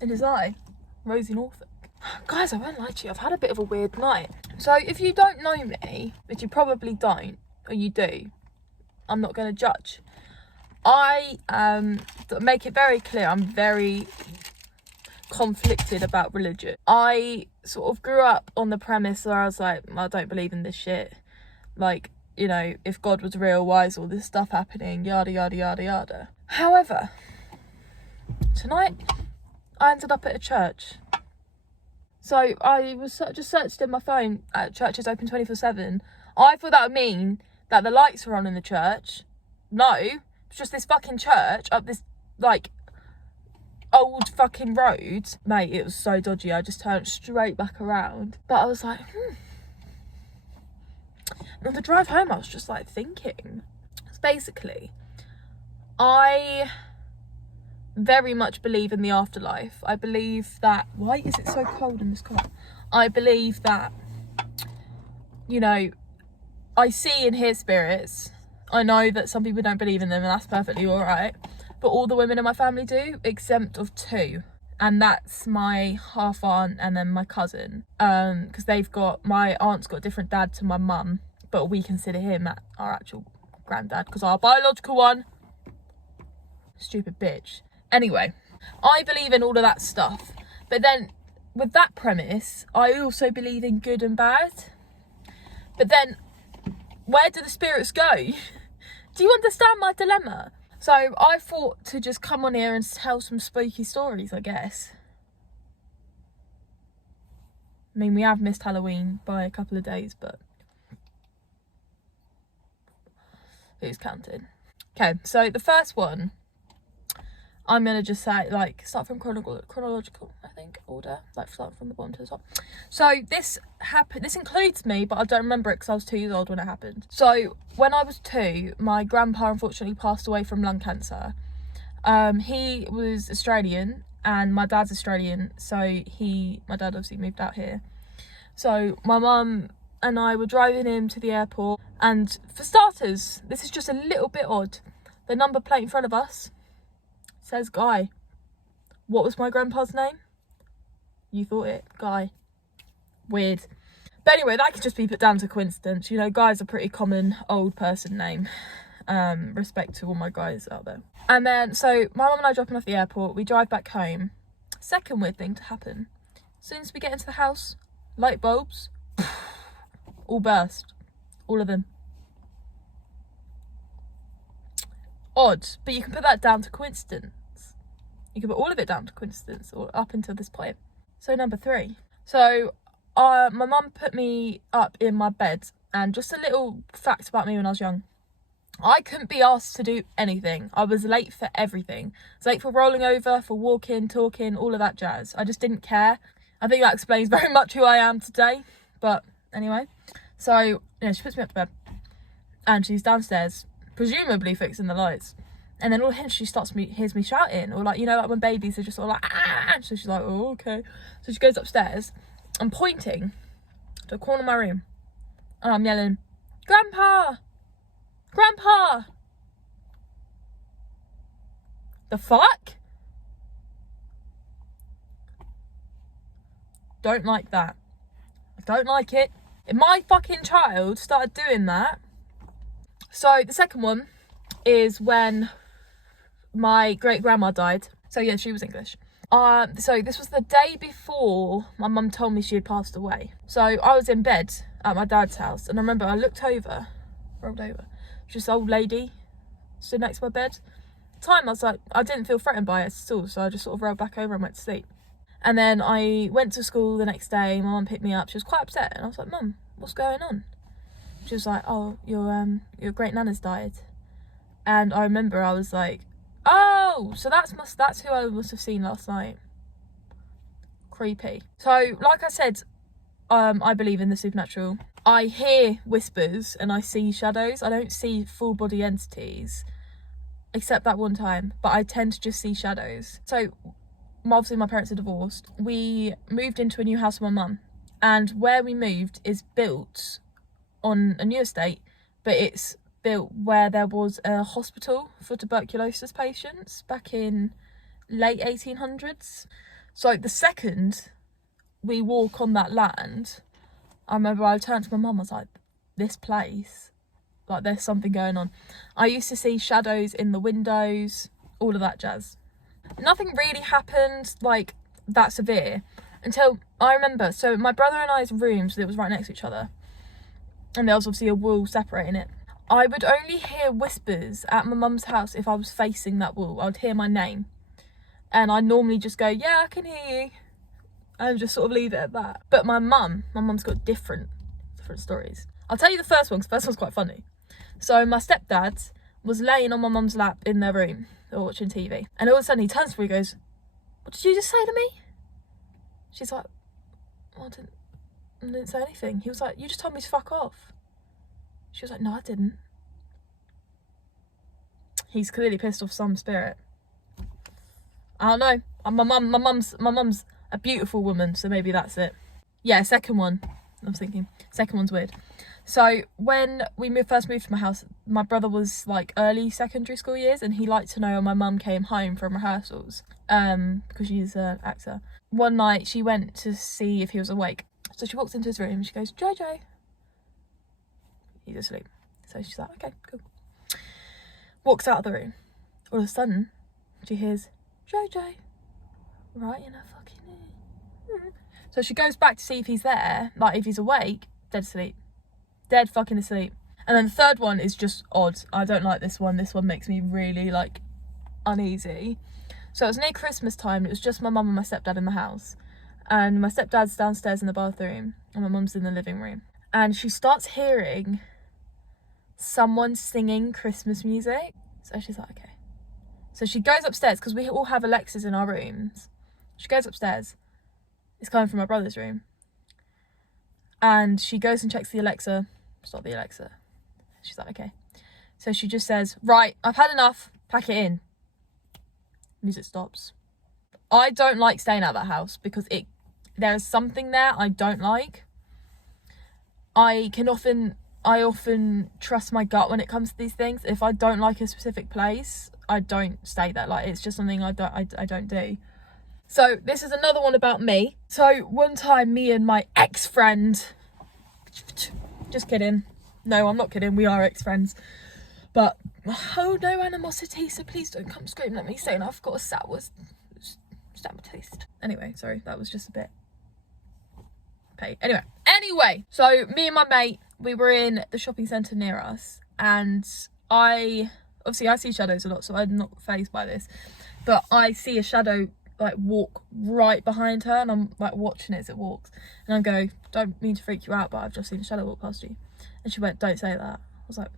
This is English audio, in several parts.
in his eye. Rosie Norfolk. Guys, I won't lie to you, I've had a bit of a weird night. So if you don't know me, which you probably don't, or you do, I'm not going to judge. I make it very clear, I'm very conflicted about religion. I sort of grew up on the premise where I was like, I don't believe in this shit. Like, you know, if God was real, why is all this stuff happening? Yada, yada, yada, yada. However, tonight, I ended up at a church. So I was just searched in my phone at churches open 24/7. I thought that would mean that the lights were on in the church. No, it's just this fucking church up this, like, old fucking road. Mate, it was so dodgy. I just turned straight back around. But I was like, And on the drive home, I was just, like, thinking. So basically, I very much believe in the afterlife. I believe that... Why is it so cold in this car? I believe that, you know, I see and hear spirits. I know that some people don't believe in them, and that's perfectly all right. But all the women in my family do, exempt of 2. And that's my half aunt and then my cousin. Because my aunt's got a different dad to my mum, but we consider him our actual granddad, because our biological one, stupid bitch. Anyway, I believe in all of that stuff. But then, with that premise, I also believe in good and bad. But then, where do the spirits go? Do you understand my dilemma? So I thought to just come on here and tell some spooky stories, I guess. I mean, we have missed Halloween by a couple of days, but who's counting? Okay, so the first one, I'm going to just say, like, start from chronological, I think, order. Like, start from the bottom to the top. So, this happened... This includes me, but I don't remember it because I was 2 years old when it happened. So, when I was 2, my grandpa unfortunately passed away from lung cancer. He was Australian, and my dad's Australian, so my dad obviously moved out here. So, my mum and I were driving him to the airport, and for starters, this is just a little bit odd. The number plate in front of us says Guy. What was my grandpa's name? You thought it, Guy. Weird. But anyway, that could just be put down to coincidence. You know, Guy's a pretty common old person name. Respect to all my guys out there. And then, so my mum and I dropping off the airport, we drive back home. Second weird thing to happen. As soon as we get into the house, light bulbs, all burst. All of them. Odd, but you can put that down to coincidence. You can put all of it down to coincidence, or up until this point. So number 3. So my mum put me up in my bed, and just a little fact about me when I was young. I couldn't be asked to do anything. I was late for everything. I was late for rolling over, for walking, talking, all of that jazz. I just didn't care. I think that explains very much who I am today. But anyway, so yeah, she puts me up to bed, and she's downstairs, presumably fixing the lights, and then all of a sudden she hears me shouting, or like, you know, like when babies are just all like, ah, so she's like, oh, okay. So she goes upstairs and pointing to a corner of my room, and I'm yelling, Grandpa! Grandpa! The fuck? Don't like that. I don't like it. If my fucking child started doing that. So the second one is when my great grandma died. So yeah, she was English. So this was the day before my mum told me she had passed away. So I was in bed at my dad's house, and I remember I rolled over. Just an old lady stood next to my bed. At the time I was like, I didn't feel threatened by it at all, so I just sort of rolled back over and went to sleep. And then I went to school the next day. My mum picked me up. She was quite upset, and I was like, Mum, what's going on? She was like, oh, your great nana's died. And I remember I was like, oh, so that's who I must have seen last night. Creepy. So, like I said, I believe in the supernatural. I hear whispers and I see shadows. I don't see full body entities, except that one time, but I tend to just see shadows. So obviously my parents are divorced. We moved into a new house with my mum, and where we moved is built on a new estate, but it's built where there was a hospital for tuberculosis patients back in late 1800s. So the second we walk on that land, I remember I turned to my mum, I was like, this place, like there's something going on. I used to see shadows in the windows, all of that jazz. Nothing really happened like that severe until I remember, so my brother and I's rooms, it was right next to each other, and there was obviously a wall separating it. I would only hear whispers at my mum's house if I was facing that wall. I would hear my name, and I normally just go, yeah, I can hear you, and just sort of leave it at that. But my mum's got different stories. I'll tell you the first one, because the first one's quite funny. So my stepdad was laying on my mum's lap in their room, they were watching TV, and all of a sudden he turns to me and goes, what did you just say to me? She's like, well, I didn't say anything. He was like, you just told me to fuck off. She was like, no, I didn't. He's clearly pissed off some spirit. I don't know. My mum's a beautiful woman, so maybe that's it. Yeah, second one. I was thinking, second one's weird. So when we first moved to my house, my brother was like early secondary school years, and he liked to know when my mum came home from rehearsals, because she's an actor. One night she went to see if he was awake. So she walks into his room and she goes, Jojo. He's asleep. So she's like, okay, cool. Walks out of the room. All of a sudden, she hears, Jojo, right in her fucking ear. So she goes back to see if he's there, like if he's awake, dead asleep. Dead fucking asleep. And then the third one is just odd. I don't like this one. This one makes me really like uneasy. So it was near Christmas time. It was just my mum and my stepdad in the house. And my stepdad's downstairs in the bathroom and my mum's in the living room. And she starts hearing someone singing Christmas music. So she's like, okay. So she goes upstairs, because we all have Alexas in our rooms. She goes upstairs. It's coming from my brother's room. And she goes and checks the Alexa. It's not the Alexa. She's like, okay. So she just says, right, I've had enough. Pack it in. Music stops. I don't like staying at that house because there is something there I don't like. I often trust my gut when it comes to these things. If I don't like a specific place, I don't stay there. Like, it's just something I don't do. So this is another one about me. So one time, me and my ex-friend, just kidding. No, I'm not kidding. We are ex-friends. But, oh, no animosity, so please don't come screaming at me saying I've got a sour taste. Anyway, sorry, that was just a bit petty. Anyway, so me and my mate, we were in the shopping centre near us, and I see shadows a lot, so I'm not fazed by this, but I see a shadow like walk right behind her, and I'm like watching it as it walks, and I go, don't mean to freak you out, but I've just seen a shadow walk past you. And she went, don't say that. I was like,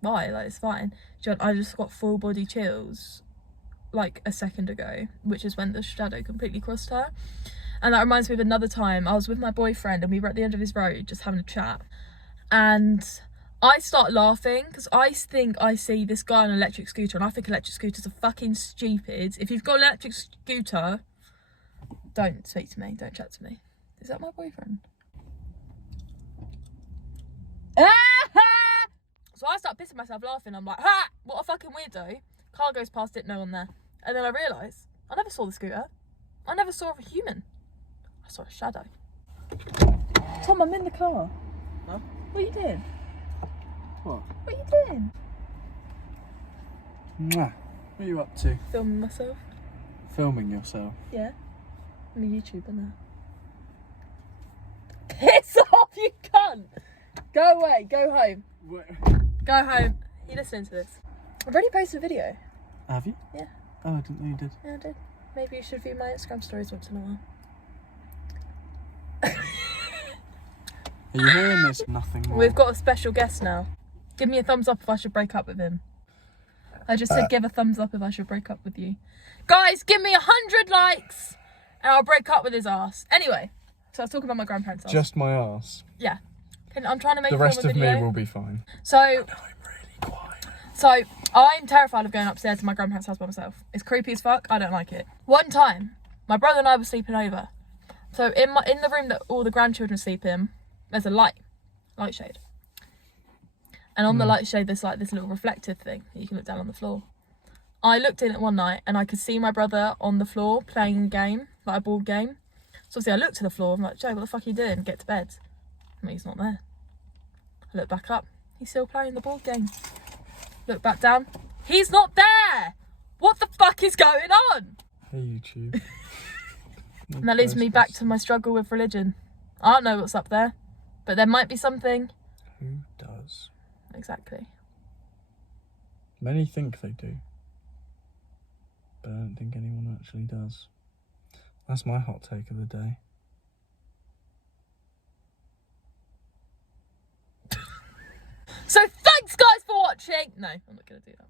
why? Like, it's fine. She went, I just got full body chills like a second ago, which is when the shadow completely crossed her. And that reminds me of another time. I was with my boyfriend and we were at the end of his road just having a chat, and I start laughing because I think I see this guy on an electric scooter, and I think electric scooters are fucking stupid. If you've got an electric scooter, don't speak to me, don't chat to me. Is that my boyfriend? So I start pissing myself laughing. I'm like, ha! What a fucking weirdo. Car goes past it, no one there. And then I realise, I never saw the scooter. I never saw a human. I saw a shadow. Tom, I'm in the car. Huh? What are you doing? What? What are you doing? Mwah. What are you up to? Filming myself. Filming yourself? Yeah. I'm a YouTuber now. Piss off, you cunt! Go away, go home. What? Go home. You listening to this? I've already posted a video. Have you? Yeah. Oh, I didn't know you did. Yeah, I did. Maybe you should view my Instagram stories once in a while. Are you hearing this? Nothing more. We've got a special guest now. Give me a thumbs up if I should break up with him. I just said give a thumbs up if I should break up with you. Guys, give me 100 likes and I'll break up with his ass. Anyway, so I was talking about my grandparents' house. Just my ass. Yeah. I'm trying to make the a rest film of video. me will be fine. So, I'm really quiet. So, I'm terrified of going upstairs to my grandparents' house by myself. It's creepy as fuck. I don't like it. One time, my brother and I were sleeping over. So, in the room that all the grandchildren sleep in, there's a light shade. And on the light shade, there's like this little reflective thing that you can look down on the floor. I looked in it one night and I could see my brother on the floor playing a game, like a board game. So obviously I looked to the floor, I'm like, Joe, what the fuck are you doing? Get to bed. I mean, he's not there. I look back up, he's still playing the board game. Look back down, he's not there! What the fuck is going on? Hey, YouTube. And that leads me back to my struggle with religion. I don't know what's up there, but there might be something. Who does? Exactly. Many think they do, but I don't think anyone actually does. That's my hot take of the day. So thanks guys for watching. No, I'm not going to do that.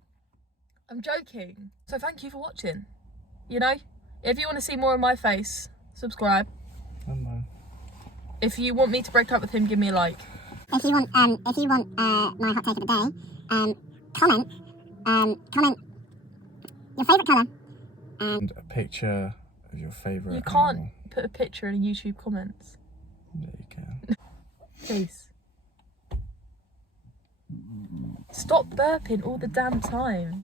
I'm joking. So thank you for watching. You know, if you want to see more of my face, subscribe. I don't know. If you want me to break up with him, give me a like. If you want my hot take of the day, comment your favourite colour. And a picture of your favourite You can't animal. put a picture in YouTube comments. Yeah, you can. Please. Stop burping all the damn time.